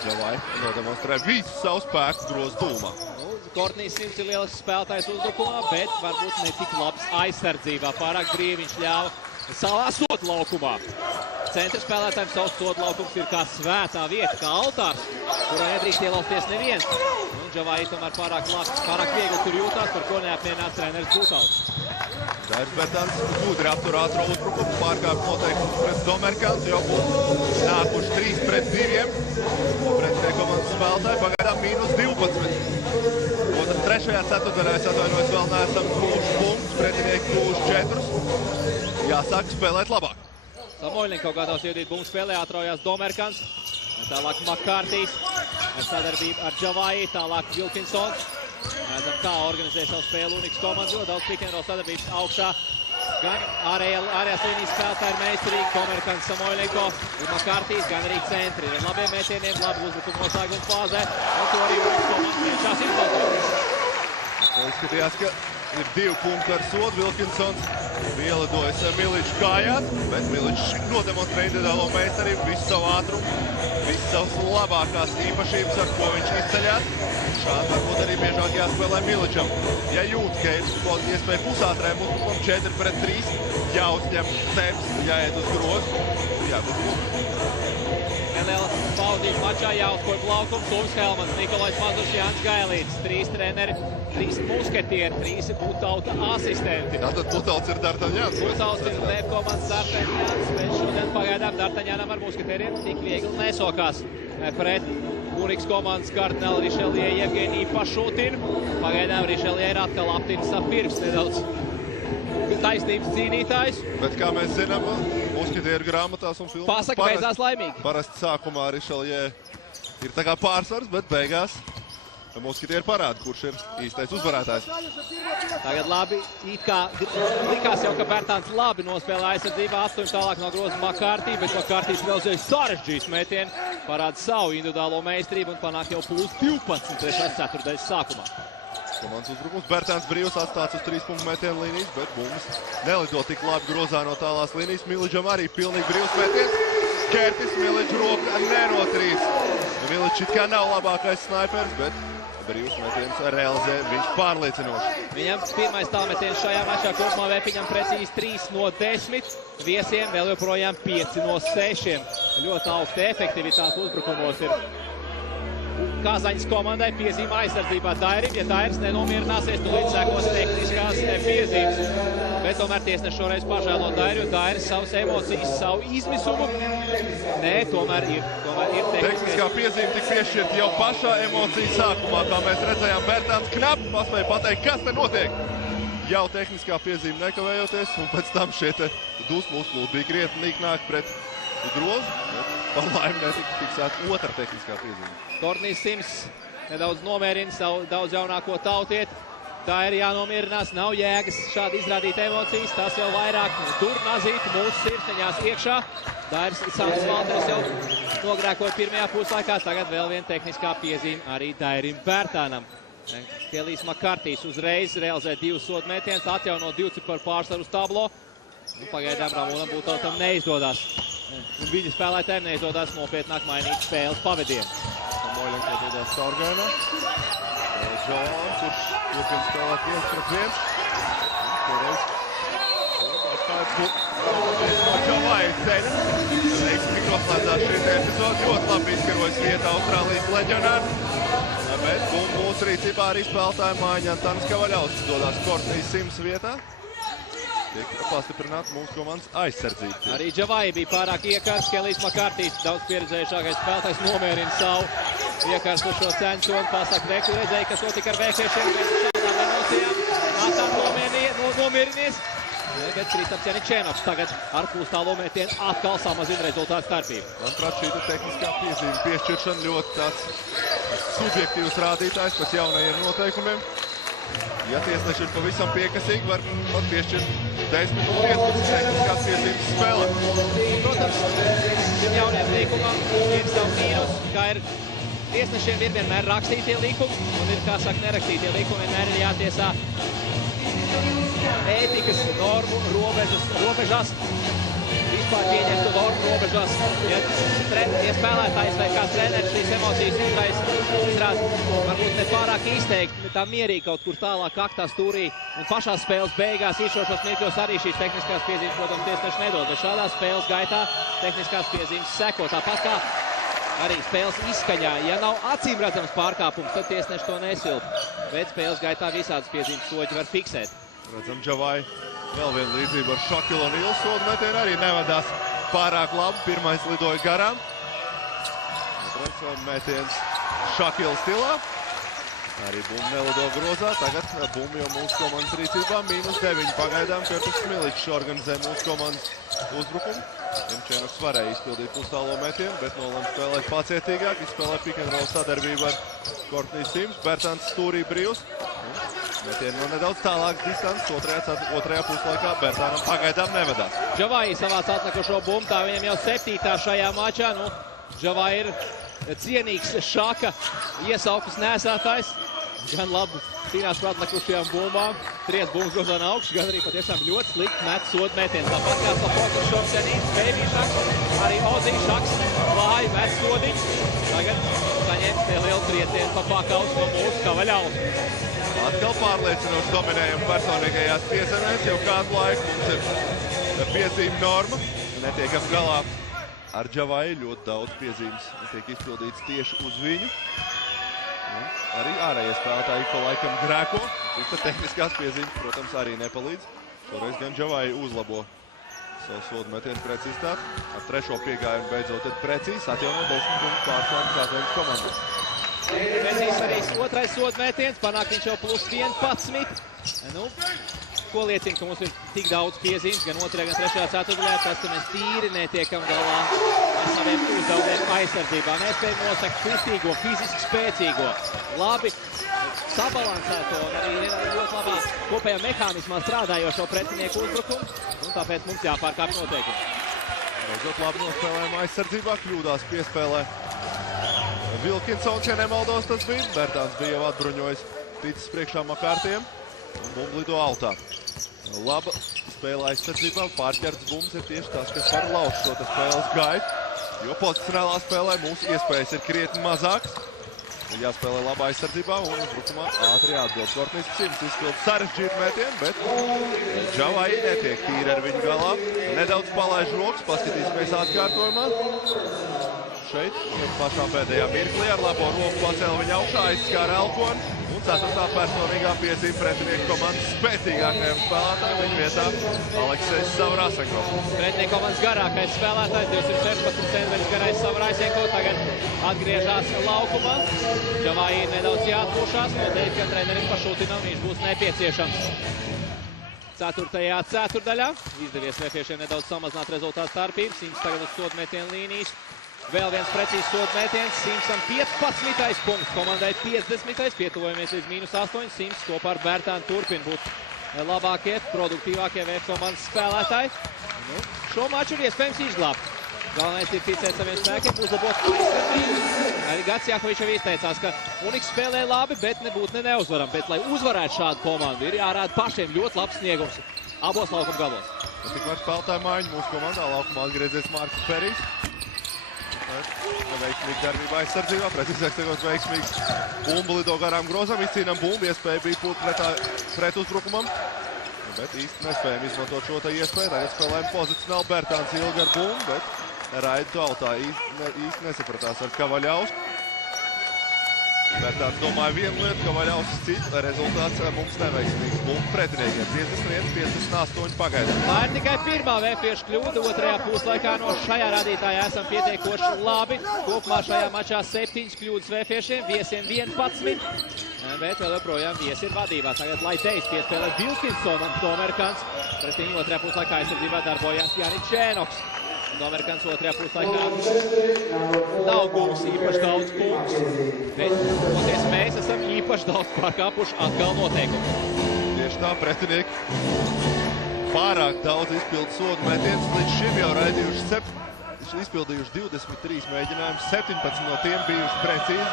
Džavai nodemonstrē visu savu spēku grozu tūmā. Kortnijs Sims ir lielisks spēlētājs uzbrukumā, bet varbūt ne tik labs aizsardzībā. Pārāk brīvi viņš ļāva savā sodu laukumā. Centra spēlētājiem savs sodu laukums ir kā svētā vieta, kā altārs, kurā nedrīkst ielausties neviens. Un Džavai tomēr pārāk viegli tur jūtās, par ko neapmierinās treneris Būtals. Dairis Bertāns gudri aptur ātro uzbrukumu, pārkāpt noteikumus pret Domerkans, jau būtu nākuši 3 pret 2. Pretinieka komandas spēlētāji pagaidām -12. Trešajā ceturtdaļā, es atvainojos, vēl neesam guvuši punktus, pretinieki guvuši 4. Jāsāk spēlēt labāk. Samoļņenko gatavs iedīt bumbu spēlē, atraujās Domerkans. Tālāk Makārtijs ar sadarbību ar Džavai, tālāk Wilkinsons. Redzam, kā organizē savu spēli Uniks komandas, jo daudz pikenrola sadarbības augšā. Gan ārējās līnijas spēlētāji ir meistarīgi, Domerkans, Samoļņenko un Makārtijs, gan arī centri. Ar labiem mētieniem, labu uzbrukumu noslēguma fāzē, un to arī Uniks komandas cenšas izmantot. Izskatījās, ka ir 2 punkti ar sodu. Wilkinsons ielidojas Miličs kājās, bet Miličs nodemonstrē individuālo meistarību, visu savu ātrumu, visu savas labākās īpašības, ar ko viņš izceļās. Šādi varbūt arī biežāk jāspēlē Miličam. Ja jūt, ka ir iespēja pusātrēm uzbrukumam 4 pret 3, jāuzņem temps, jāiet uz grozu, jābūt punktu. Neliela paudība mačā, jāuzkoja plaukums, Ulfs Helmans, Nikolais Mazušs, Jānis Gailīts, 3 treneri, 3 musketieri, 3 Būtauta asistenti. Tātad Būtauts ir Dartaņāns? Būtauts ir Lēp komandas Dartaņāns, bet šodien pagaidām Dartaņānam ar musketieriem tik viegli nesokās pret Uniks komandas kardināli Rišelie Jevgeniju Pašutinu. Pagaidām Rišelie ir atkal aptinis ap pirks nedaudz taisnības cīnītājs. Bet kā mēs zinām, musketieru grāmatās un filmās pasaka beidzās laimīgi. Parasti sākumā Rišelie ir tā kā pārsvars, bet beigās musketieri parāda, kurš ir īstais uzvarētājs. Tagad labi, it kā likās jau, ka Bertāns labi nospēlē aizsardzībā, atstumj tālāk no groza Makārtī, bet Makārtīs vēlreiz sarežģījis metienu, parāda savu individuālo meistarību un panāk jau plus 12 trešās ceturtdaļas sākumā. Komandas uzbrukums. Bertāns brīvs atstāts uz 3 punktu metienu līnijas, bet bumbas nelido tik labi grozā no tālās līnijas. Miličam arī pilnīgi brīvs metiens. Kertis, Miličs roka nenotrīs. Miličs it kā nav labākais snaipers, bet brīvs metiens realizē viņš pārliecinoši. Viņam pirmais tālmetiens šajā mačā kopumā Vēpiņam precīzi 3 no 10. Viesiem vēl joprojām 5 no 6. Ļoti augsta efektivitāte uzbrukumos ir Kazaņas komandai. Piezīme aizsardzībā Dairim. Ja Dairis nenomierināsies, tu līdz sekos tehniskās piezīmes. Bet tomēr tiesneši šoreiz pažēlo Dairu, jo Dairis savas emocijas, savu izmisumu. Nē, tomēr ir tehniskā piezīme tik piešķirt jau pašā emociju sākumā. Kā mēs redzējām, Bertāns knapi paspēja pateikt, kas te notiek. Jau tehniskā piezīme nekavējoties, un pēc tam šie te dusmu uzplūdi bija krietni nāk pret grozu. Par laimi netika fiksēta otra tehniskā piezīme. Kortnijs Sims nedaudz nomierina savu daudz jaunāko tautieti. Tā ir jānomierinās, nav jēgas šādi izrādīt emocijas. Tas jau vairāk tur nazīt mūsu sirsniņās iekšā. Dairis Sāns Valters jau nogrēkoja pirmajā puslaikā. Tagad vēl viena tehniskā piezīme arī Dairim Bertānam. Kelijs Makārtijs uzreiz realizē 2 sodu metienus, atjauno 2 ciparu pārsvaru uz tablo. Pagaidām Ramūnam Būtautam neizdodas. Un viņa spēlētājiem neizdodas nopietnāk mainīt spēles pavadienu. Samoļņenko dodās caurgainā. Džons, kurš turpina spēlēt 1 pret 1. Toreiz no Džavai ceļa. Veiksmīgi noslēdzās šī epizode. Ļoti labi izkarojas vietā Austrālijas leģionārs. Bet mūsu rīcībā arī spēlētāja mājiņa Antanis Kavaļauskas dodās Kortnijs Sims vietā. Tiek pastiprināta mūsu komandas aizsardzība. Arī Džavai bija pārāk iekārs. Kelijs Makārtijs, daudz pieredzējušākais spēlētājs, nomierina savu iekārstošo cenšu un pasaka, reku redzēja, kas notika ar vēkiešiem pēc šādām emocijām. Atā nomierinies. Bet Kristaps Janičēnovs tagad ar pustālo metienu atkal samazina rezultātu starpību. Manuprāt, šī tehniskā piezīme piešķiršana ļoti tāds subjektīvs rādītājs pēc jaunajiem noteikumiem. Ja tiesneši ir pavisam piekasīgi, var pat piešķirt 10 un 15 tehniskās piezīmes spēlē. Protams, šim jaunajam līkumam ir savu mīnus, kā ir tiesnešiem ir vienmēr rakstītie līkumi, un ir, kā saka, nerakstītie līkumi vienmēr ir jātiesā ētikas normu robežās. vispār pieņemtu normu robežās. Ja spēlētājs vai kā treneris šīs emocijas izrāda varbūt ne pārāk izteikti, tā mierīgi kaut kur tālāk kaktā stūrī un pašās spēles beigās izšošos mirkļos arī šīs tehniskās piezīmes, protams, tiesneši nedod, bet šādā spēles gaitā tehniskās piezīmes seko. Tāpat kā arī spēles izskaņā, ja nav acīm redzams pārkāpums, tad tiesneši to nesilp, bet spēles gaitā visādas piezīmes soļi var fiksēt. Redzam, Džavai vēl viena līdzība ar Šakilu un Ilu sodu metienu arī nevadās pārāk labi. Pirmais lidoja garām. Otrais metiens Šakila stilā. Arī bumba nelido grozā. Tagad bumba jau mūsu komandas rīcībā. -9 pagaidām. Kertus Miličs organizē mūsu komandas uzbrukumu. Jemčēnoks varēja izpildīt pustālo metienu, bet nolem spēlēt pacietīgāk. Izspēlē pick-and-roll sadarbību ar Kortniju Sims. Bertāns stūrī brīvs. Metienu no nedaudz tālākas distances. Otrajā puslaikā Bertānam pagaidām nevadās. Džavai savāc atlikušo bumbu. Tā viņam jau 7. šajā mačā. Džavai ir cienīgs šaka iesaukas nēsātājs. Gan labi cīnās par atlikušajām bumbām. 3 bumbas grozā no augšas, gan arī patiešām ļoti slikti met sodu metiens. Tāpat kā Slapokas Šoksenīts, Baby Šaks, arī Ozī Šaks vāji met sodiņu. Tagad saņems te lielu triecienu pa pakaus no mūsu Kavaļaus. Atkal pārliecinoši dominējam personīgajās piesainēs. Jau kādu laiku mums ir piezīme norma. Netiekam galā ar Džavai. Ļoti daudz piezīmes tiek izpildīts tieši uz viņu. Arī ārējie spēlētāji pa laikam grēko. Šis tehniskās piezīmes, protams, arī nepalīdz. Šoreiz gan Džavai uzlabo savu sodu metienu precizitāti. Ar 3. piegājumu beidzot ir precīzi. Atjauno 10 punktu pārstāvju Kazēnas komandas. Precīzi arī otrais sodu metiens. Panāk viņš jau plus 11. Ko liecina, ka mums ir tik daudz piezīmes gan 2. gan 3. ceturtajā, tas, ka mēs tīri netiekam galā ar saviem uzdevumiem aizsardzībā. Nespējam nosakt kustīgo, fiziski spēcīgo, labi sabalansēto un arī ļoti labā kopējā mehānismā strādājošo pretinieku uzbrukumu, un tāpēc mums jāpārkāpj noteikumi. Beidzot labi nospēlējam aizsardzībā, kļūdās piespēlē Vilkinsons, ja nemaldos tas bija. Bertāns bija jau atbruņojis ticis priekšā Makārtiem. Un bumba lido altā. Laba spēle aizsardzībā. Pārķerts bumbas ir tieši tas, kas var lauzt šo spēles gaitu. Jo pozicionālā spēlē mūsu iespējas ir krietni mazākas. Jāspēlē labā aizsardzībā un uzbrukumā ātri jāatbild. Kortnijas Sims izpild sarežģītu metienu, bet Džavai netiek tīri ar viņu galā. Nedaudz palaiž rokas, paskatīsimies atkārtojumā. Šeit pašā pēdējā mirklī ar labo roku pacēla viņa augšā, aizskāra elkoni. Un 4. personīgā piezīme pretinieku komandas spēcīgākajam spēlētājam. Viņa vietā Aleksejs Savrasenko. Pretinieku komandas garākais spēlētājs, 216 centimetrus garais Savrasenko. Tagad atgriežās laukumā. Džavai ir nedaudz jāatpūšās. Noteikti, ka trenerim pašūtinam viņš būs nepieciešams. 4. ceturdaļā. Izdevies vēfiešiem nedaudz samazināt rezultātu starpību. Sims tagad uz sodmetienu līnijas. Vēl viens precīzs sodu metiens. Simsam 15. punkts, komandai 50. Pietuvojamies līdz -8. Sims kopā ar Bertānu turpina būt labākie, produktīvākie VF komandas spēlētāji. Šo maču ir iespējams izglābt. Galvenais ir ticēt saviem spēkiem, uzlabot aizsardzību. Arī Gats Jakovičs jau izteicās, ka Uniks spēlē labi, bet nebūtu neuzvaram. Bet, lai uzvarētu šādu komandu, ir jārāda pašiem ļoti labs sniegums abos laukuma galos. Tikmēr spēlētāju maiņu mūsu komandā laukumā atgriezies Markus Perijs. Veiksmīgi darbība aizsardzībā, precīzāk sakot veiksmīgs bumbu lido garām grozam, izcīnam bumbu, iespēja bija būt pret uzbrukumam, bet īsti nespējam izmantot šo te iespēju. Tagad spēlējam pozicionāli Bertāns ilgi ar bumbu, bet raida to altā īsti nesapratās ar Kavaļausku. Bertāns domāja vienu lietu, Kavaļausks citu, rezultāts mums neveiksmīgs. Bumbu pretiniekiem 51-58 pagaidām. Tā ir tikai pirmā vēfiešu kļūda. 2. puslaikā no šajā rādītājā esam pietiekoši labi. Kopumā šajā mačā 7 kļūdas vēfiešiem, viesiem 11. Bet vēl joprojām viesi ir vadībā. Tagad Laitejs piespēlē Vilkinsonam, Domerkans. Pret viņu 2. puslaikā aizsardzībā darbojās Janičēnoks. Domerkans 2. puslaikā nav guvis īpaši daudz punktus, bet toties mēs esam īpaši daudz pārkāpuši atkal noteikumu. Tieši tā, pretinieki pārāk daudz izpildu sodu metienus, līdz šim jau izpildījuši 23 mēģinājumus, 17 no tiem bijuši precīzi.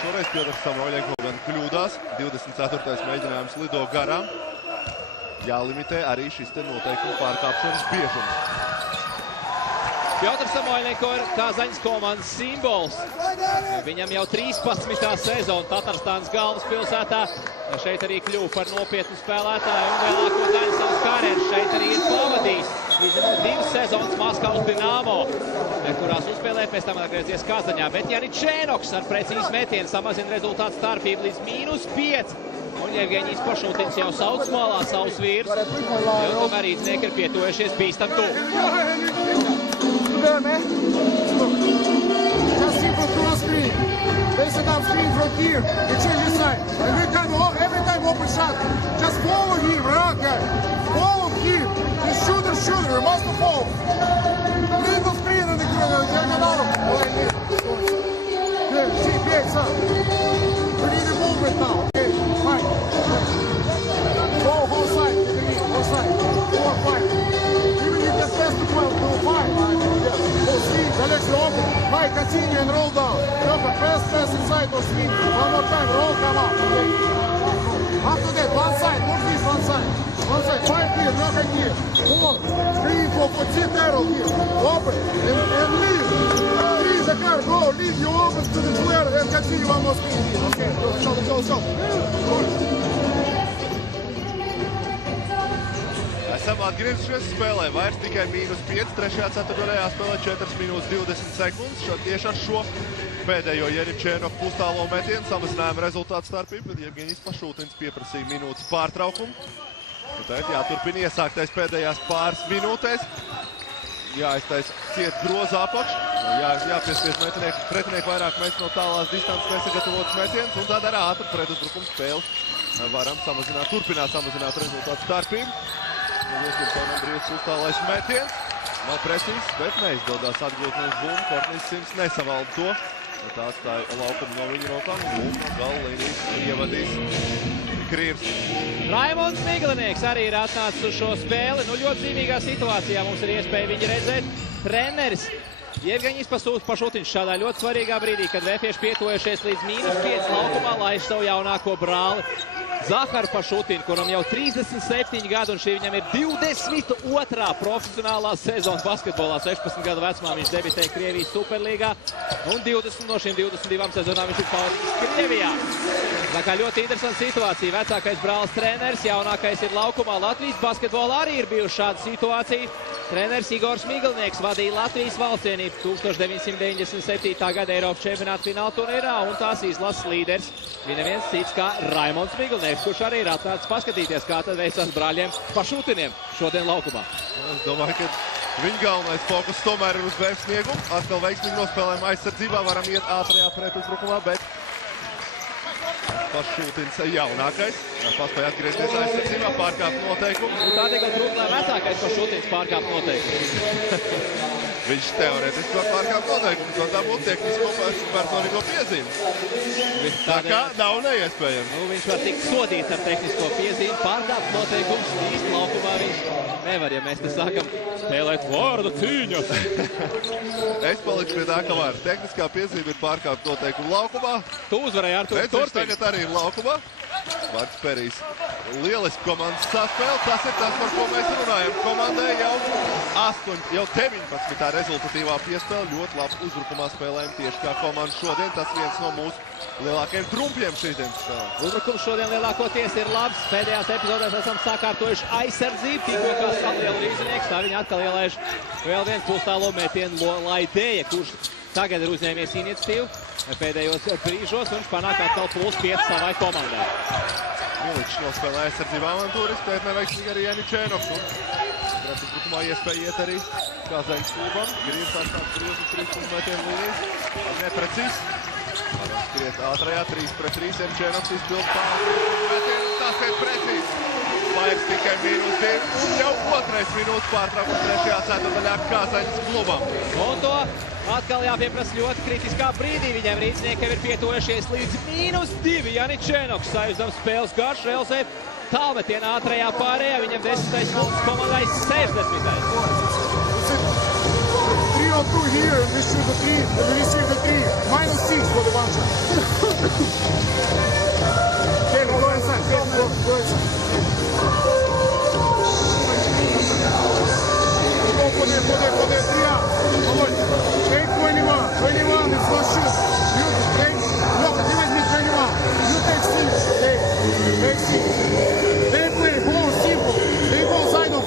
Šoreiz Piotrs Samoļenko gan kļūdās, 24. mēģinājums lido garām. jālimitē arī šis te noteikumu pārkāpšanas biežums. Piotrs Samoļņiko ir Kazaņas komandas simbols. Viņam jau 13. sezona Tatarastānas galvaspilsētā. Šeit arī kļuva par nopietnu spēlētāju un lielāko daļu savas karjeras šeit arī ir pavadījis. Izņemot 2 sezonas Maskavas Dinamo, kurās uzspēlēja, pēc tam atgriezies Kazaņā. Bet Janičēnoks ar precīzu metienu samazina rezultātu starpību līdz -5. Un Jevgeņijs Pašutins jau sauc malā savus vīrus, jo tomēr rīdznieki ir pietuvojušies bīstam tuvu. Good, man. Look. Just simple cross screen. They set up screen from here. You change your side. Every time open shot. Just follow him, right, guys? Follow him. He's shooter. You must follow. Middle screen in the diagonal. Good. See, big up. We need a movement now. Okay, fine. Go whole side. Whole side. 4-5. Even if the best 12, go 5. Alexei, open. Mike, continue and roll down. Look, press inside or swing. One more time, roll, come up. After that, one side, move this one side. One side, 5 here, look at here. 4, 3, 4, put sit arrow here. Open and leave. Leave the car, go, leave, you open to the square and continue one more spin here. Okay, go. Esam atgriezušies spēlē, vairs tikai -5, trešajā ceturtajā spēlē 4 minūtes 20 sekundes. Tieši ar šo pēdējo Janičēnoka pustālo metienu samazinājuma rezultātu starpību, kad Jevgeņijs Pašutins pieprasīja minūtes pārtraukumu. Tad jāturpina iesāktais pēdējās pāris minūtēs. Jāiztais ciet groza apakš, jāpiespies pretinieku vairāk mēs no tālās distances nesagatavotas metienas, un tad ar ātru pretuzbrukumu spēli varam turpināt samazināt rezultātu starpību. Wilkinsonam brīvs uztālais metiens. Nav precīzs, bet neizdodas atgūt no bumbu. Kortnīs Sims nesavalda to. Tā atstāja laukumu no viņa rokām. Un no gala līnijas ievadīs Krīvs. Raimonds Miglinieks arī ir atnācis uz šo spēli. Ļoti zīmīgā situācijā mums ir iespēja viņu redzēt. Treneris Jevgeņijs Pašutins šādā ļoti svarīgā brīdī, kad vēfieši pietuvojušies līdz -5 laukumā, laiž savu jaunāko brāli Zaharu Pašutinu, kuram jau 37 gadi, un šī viņam ir 22. profesionālā sezona basketbolā. 16 gadu vecumā viņš debitēja Krievijas Superlīgā, un 20 no šīm 22 sezonām viņš ir pavadījis Krievijā. Tā kā ļoti interesanta situācija. Vecākais brālis treneris, jaunākais ir laukumā. Latvijas basketbolā arī ir bijuši šāda situācija. Treneris Igors Miglinieks vadīja Latvijas valstsienību 1997. gada Eiropas čempionāta fināla turnīrā, un tās izlases līderis bija neviens cits kā Raimonds Miglinieks, kurš arī ir atnācis paskatīties, kā tad veicas brāļiem Pašutiniem šodien laukumā. Es domāju, ka viņa galvenais fokus tomēr ir uz vēf sniegumu. Atkal veiksmīgi nospēlējam aizsardzībā, varam iet ātrajā pretuzbrukumā, bet Pašutins jaunākais paspēja atgriezties aizsardzībā, pārkāpt noteikumu. Tā tikai trūkst, lai vecākais Pašutins pārkāpt noteikumu. Viņš teorētiski var pārkāpt noteikumus, un tā būtu tehnisko personīgo piezīmi. Tā kā nav neiespējami. Viņš var tikt sodīts ar tehnisko piezīmi, pārkāpt noteikumus, īsti laukumā viņš nevar, ja mēs te sākam spēlēt vārda cīņas. Es palikšu pie tā, ka var. Tehniskā piezīme ir pārkāpt noteikumu laukumā. Tu uzvarēji ar to turpini. Tagad arī ir laukumā. Vārds Perijs. Lieliski komandas saspēle. Tas ir tas, par ko mēs runājam. Komandai jau 19. rezultatīvā piespēle. Ļoti labi uzbrukumā spēlējam tieši kā komanda šodien. Tas viens no mūsu lielākajiem trumpiem šīs dienas spēlē. Uzbrukums šodien lielākoties ir labs. Pēdējās epizodēs esam sakārtojuši aizsardzību. Tikko kā saliela rīznieks, tā viņi atkal ielaiž vēl viens pustālo metienu Laidēja, kurš tagad ir uzņēmies iniciatīvu pēdējos brīžos, un viņš panāk atkal +5 savai komandai. Miličs nospēlē aizsardzībā avantūris, bet neveiksmīgi arī Janičēnoks. Uzbrukumā iespēja iet arī Kazaņas klubam. Grīvs atstāts brīvs uz 3 metienu līnijas. Neprecīzs. Varam skriet ātrajā 3-3. Janičēnoks izpild pāri metienu. Tas ir precīzs. Laiks tikai -2 un jau otrais minūtes pārtraukums trešajā ceturdaļā Kazaņas klubam. Un to atkal jāpieprasa ļoti kritiskā brīdī. Viņam rīdzniekam ir pietuvojušies līdz -2. Janičēnoks sajuzdam spēles garš, realizē tālmetienu ātrajā pārējā. Viņam 10. punkts komandai 60. 3-2 here, and we shoot the 3, and we receive the 3. -6 for the one shot. Okay, go inside. Go inside. go there, 3 out. Volodya, take 21. 21 is for shoot. You take, look, give me 21. You take 6. Take 6. They play more simple. They go side of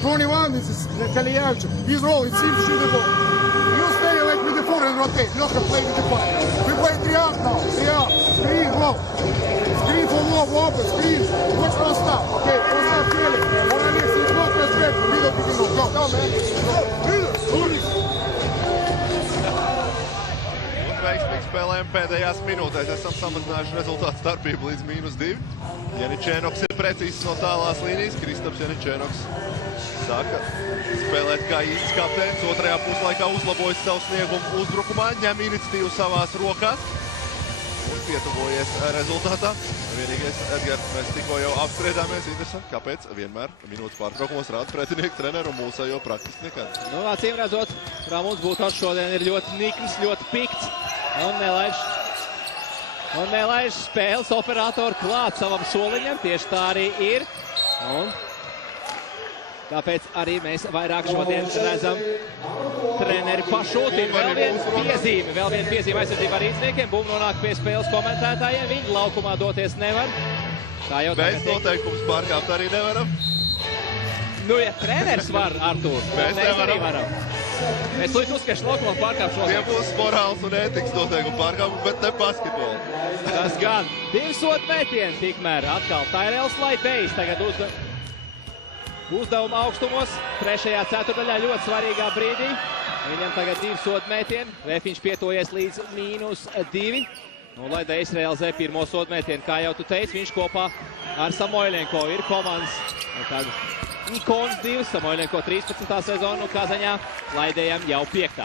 21. This is Kaliyevich. His role, it's him shoot the ball. You stay like with the 4 and rotate. Loka play with the 5. We play 3 out now. 3 out. Screen low. Screen for low, open, screen. Watch one stop. Okay, one stop, Kelly. One on this, it's not respect. Middle, begin, go, man. Veiksmīgi spēlējam pēdējās minūtēs. Esam samazinājuši rezultātu starpību līdz -2. Janičēnoks ir precīzs no tālās līnijas. Kristaps Janičēnoks sāka spēlēt kā īsts kapteinis. Otrajā puslaikā uzlabojas savu sniegumu uzbrukumā, ņem iniciatīvu savās rokās un pietuvojies rezultātā. Vienīgais, Edgars, mēs tikko jau apspriedāmies. Interesanti, kāpēc vienmēr minūtes pārtraukumos rāda pretinieku treneru un mūsējo praktiski nekad. Nu, acīm redzot, Ramons Būtovs šodien ir ļoti nikns, ļoti pikts un nelaiž spēles operatoru klāt savam soliņam. Tieši tā arī ir. Un tāpēc arī mēs vairāk šodien redzam treneri pašūtīt. Vēl viena piezīme aizsardzība ar īstniekiem. Bumba nonāk pie spēles komentētājiem. Viņi laukumā doties nevar. Mēs noteikums pārkāpt arī nevaram. Nu, ja treneris var, Artūr, mēs arī varam. Mēs līdz uzskašu laukumā pārkāpt šo. Tie būs morāls un ētikas noteikumu pārkāpumi, bet ne basketbolu. Tas gan. 2 sodmētieni tikmēr atkal. Tairels Laidejs tagad uzdevuma augstumos. 3. ceturdaļā ļoti svarīgā brīdī. Viņam tagad 2 sodmētieni. Refiņš pietojies līdz -2. Nu, Laidejs realizē pirmo sodmētienu. Kā jau tu teici, viņš kopā ar Samoiļenko ir komandas ikonas 2. Samoiļenko 13. sezonu Kazaņā, Laidejam jau 5.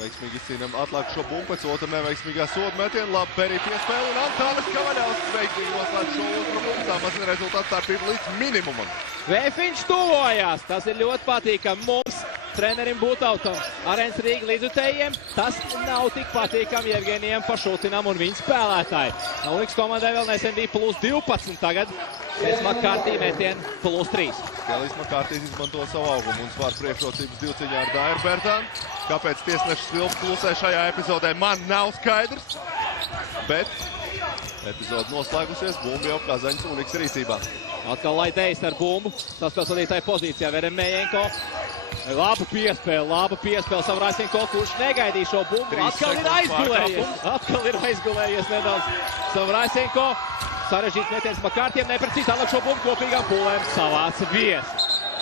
Veiksmīgi izcīnam atlākušo bumbu pēc otra neveiksmīgā sodmētiena. Labi, Berī piespēle un Antānas Kavaļaus veiksmīgi noslēdz šo uzbrukumu. Tā mazina rezultātu starpību līdz minimumam. Refiņš tuvojās. Tas ir ļoti patīkami mums, trenerim Būtautam, Arēnas Rīga līdzutējiem. Tas nav tik patīkami Jevgenijam Pašutinam un viņa spēlētāji. Uniks komandai vēl nesen bija +12 tagad. Pēc Makārtī metienu +3. Kelijs Makārtīs izmanto savu augumu un svāru priekšrocības divciņā ar Dairu Bertānu. Kāpēc tiesnešs Vilps klusē šajā epizodē, man nav skaidrs. Bet epizode noslēgusies, bumba jau Kazaņas Uniks rīcībā. Atkal Laidejs ar bumbu. Saspēles vadītāja pozīcijā Veremējenko. Laba piespēle Savraisenko, kurš negaidīja šo bumbu. Atkal ir aizgulējies nedaudz Savraisenko. Sarežģīts metiens Makārtiem, neprecīzi tālāk šo bumbu kopīgām pūlēm savāca Vies.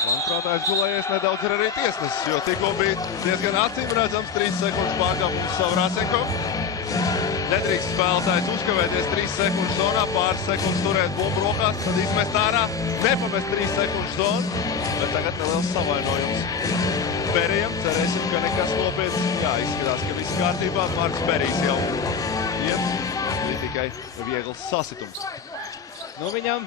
Manuprāt, aizgulējies nedaudz ir arī tiesnesis, jo tikko bija diezgan acīm redzams 3 sekundes pārkāpums Savraisenko. Nedrīkst spēlētājs uzkavēties 3 sekundes zonā, pāris sekundes turēt bumbu rokās, tad izmest ārā, nepamest 3 sekundes zonu, bet tagad neliels savainojums Berijam. Cerēsim, ka nekas nopietns. Jā, izskatās, ka viss kārtībā. Marks Berijs jau iet, bija tikai viegls sasitums. Nu, viņam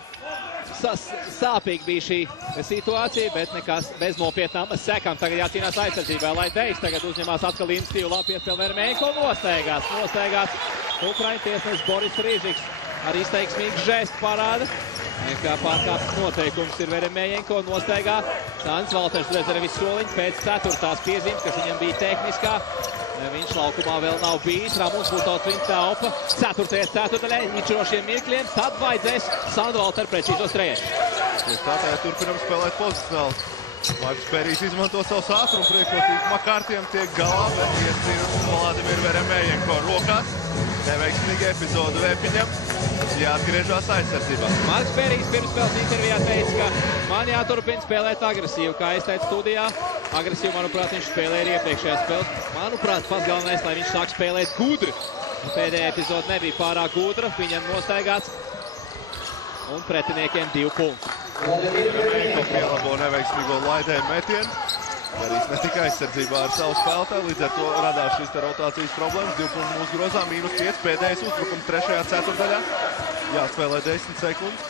sāpīgi bija šī situācija, bet nekas bez nopietnām sekām. Tagad jācīnās aizsardzībā, lai Dejs tagad uzņemās atkal iniciatīvu, labi piespēle Veremējenko, nosteigās. Ukraiņu tiesnesis Boris Rīžiks ar izteiksmīgu žestu parāda. Kā pārkāpts noteikums ir Veremējenko nosteigā. Tāns Valters rezervis soliņš pēc 4. piezīmes, kas viņam bija tehniskā. Viņš laukumā vēl nav bijis. Ramons Būtovs viņa telpa 4. ceturdaļā izšķirošiem mirkļiem. Tad vajadzēs Sandu Valteru precīzos trejiešus. Tieši tātad turpinam spēlēt pozicionāli. Marks Berijs izmanto savus ātrumu priekšrocību. Makārtiem tiek galā, bet iescīnas Vladimir Veremējenko rokās. Neveiksmīgi epizode Vēpiņam. Jāatgriežās aizsardzībā. Marks Berijs pirmspēles intervijā teica, ka man jāturpina spēlēt agresīvu. Kā es teicu studijā, agresīvu, manuprāt, viņš spēlēja arī iepriekšējās spēles. Manuprāt, pats galvenais, lai viņš sāk spēlēt gudri. Pēdējā epizode nebija pārāk gudra, viņam nostaigāts. Un pretiniekiem 2 punkti. Veremējenko pielabo neveiksmīgo Laidēju metienu. Berijs ne tikai aizsardzībā ar savu spēlētāju, līdz ar to radās šīs rotācijas problēmas. 2 punktu mūsu grozā, -5, pēdējais uzbrukums 3. ceturdaļā. Jāspēlē 10 sekundes.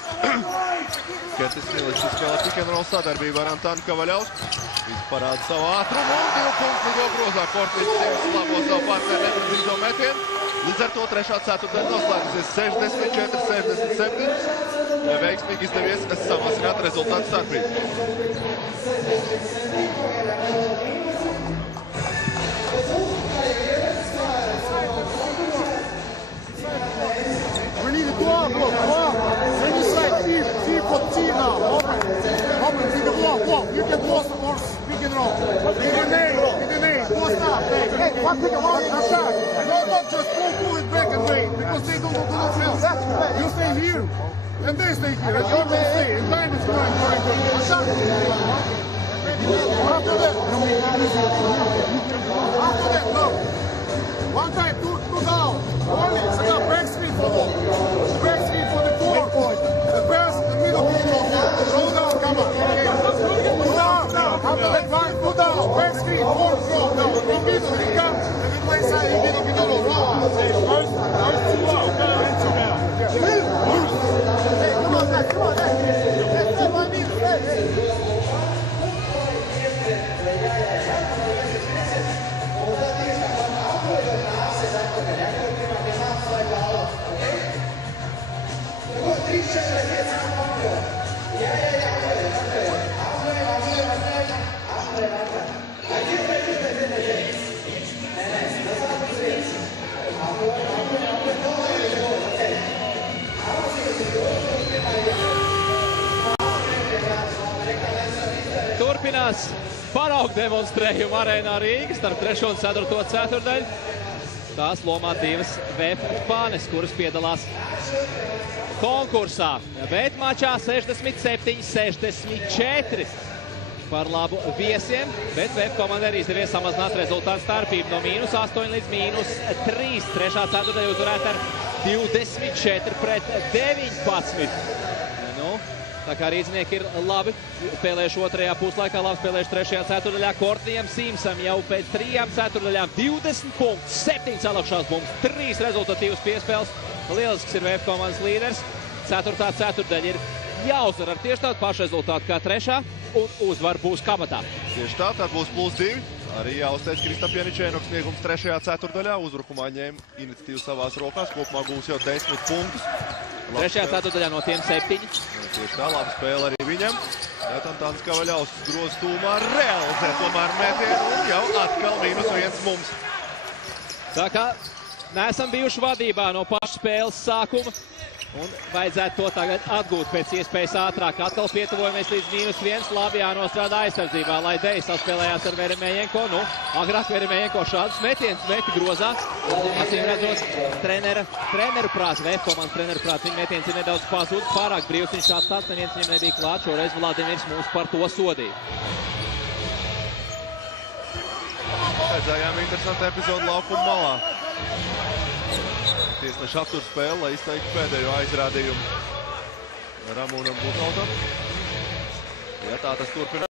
Kertis Miličs spēlē pick and roll sadarbību ar Antānu Kavaļausku. Viņš parāda savu ātrumu un 2 punktu grozā. Kortlis labo savu partneri neprecīzo metienu. Līdz ar to trešā ceturtdaļa noslēgusies 64-67. Veiksmīgi izdevies samazināt rezultātu starpību. We need a block, look, block. Then you say T for T now. Open, take the block. You can cross the horse, pick and roll. Pick the name, post up. Hey, one pick and roll, attack. Don't just pull it back and wait, because they don't do nothing else. You stay here, and they stay here, and you don't stay. And time is going good. Attack. After that, go. One time, two down. Only, set up back screen for the back screen for the core. The pass, the middle control. Roll down, come on. Okay. Go down. Go down. Back screen, four control. No, in middle, he comes. And we play side, in middle, roll out. First two out. Hey, come on, Zach, come on, Zach. Hey, step on me. Hey. Turpinās paraugu demonstrējumu arēnā Rīga starp 3. un 4. ceturtdaļu. Tās lomā divas VF fānes, kuras piedalās konkursā. Bet mačā 67-64 par labu viesiem, bet VF komandai arī izdevies samazināt rezultātu starpību no -8 līdz -3. Trešā ceturtdaļa uzvarēta ar 24-19. Tā kā rīznieki ir labi spēlējuši otrajā puslaikā, labi spēlējuši trešajā ceturtdaļā. Kortnijam Simsam jau pēc 3 ceturtdaļām 20 punktus, 7 salakšās bumbas, 3 rezultatīvas piespēles. Lielisks ir VF komandas līderis. 4. ceturtdaļa ir jāuzvar ar tieši tādu pašu rezultātu kā 3. un uzvar būs kabatā. Tieši tā, tad būs +2. Arī jāuzteic Kristap Janičēnoks sniegums 3. ceturtdaļā. Uzbrukumā ņēma iniciatīvu savās rokās, kopumā gūs jau 10 punktus. 3. ceturtdaļā no tiem 7. Tieši tā, laba spēle arī viņam. Tāns Kavaļauskas groz tūmā realizē tomēr metienu un jau atkal -1 mums. Tā kā neesam bijuši vadībā no paša spēles sākuma un vajadzētu to tagad atgūt pēc iespējas ātrāk. Atkal pietuvojamies līdz -1. Labi jānostrādā aizsardzībā, lai Dejs saspēlējās ar Veremejenko. Nu, agrāk Veremejenko šādus metienus meti grozā. Acīm redzot, treneru prāts, VF komandas treneru prāts, viņa metiens ir nedaudz pazudis, pārāk brīvs viņš atstāts, neviens viņam nebija klāt. Šoreiz Vladimirs mūs par to sodīja. Redzējām interesantu epizodu laukuma malā. Tiesneši aptur spēli, lai izteiktu pēdējo aizrādījumu Ramūnam Butautam. Ja tā tas turpina.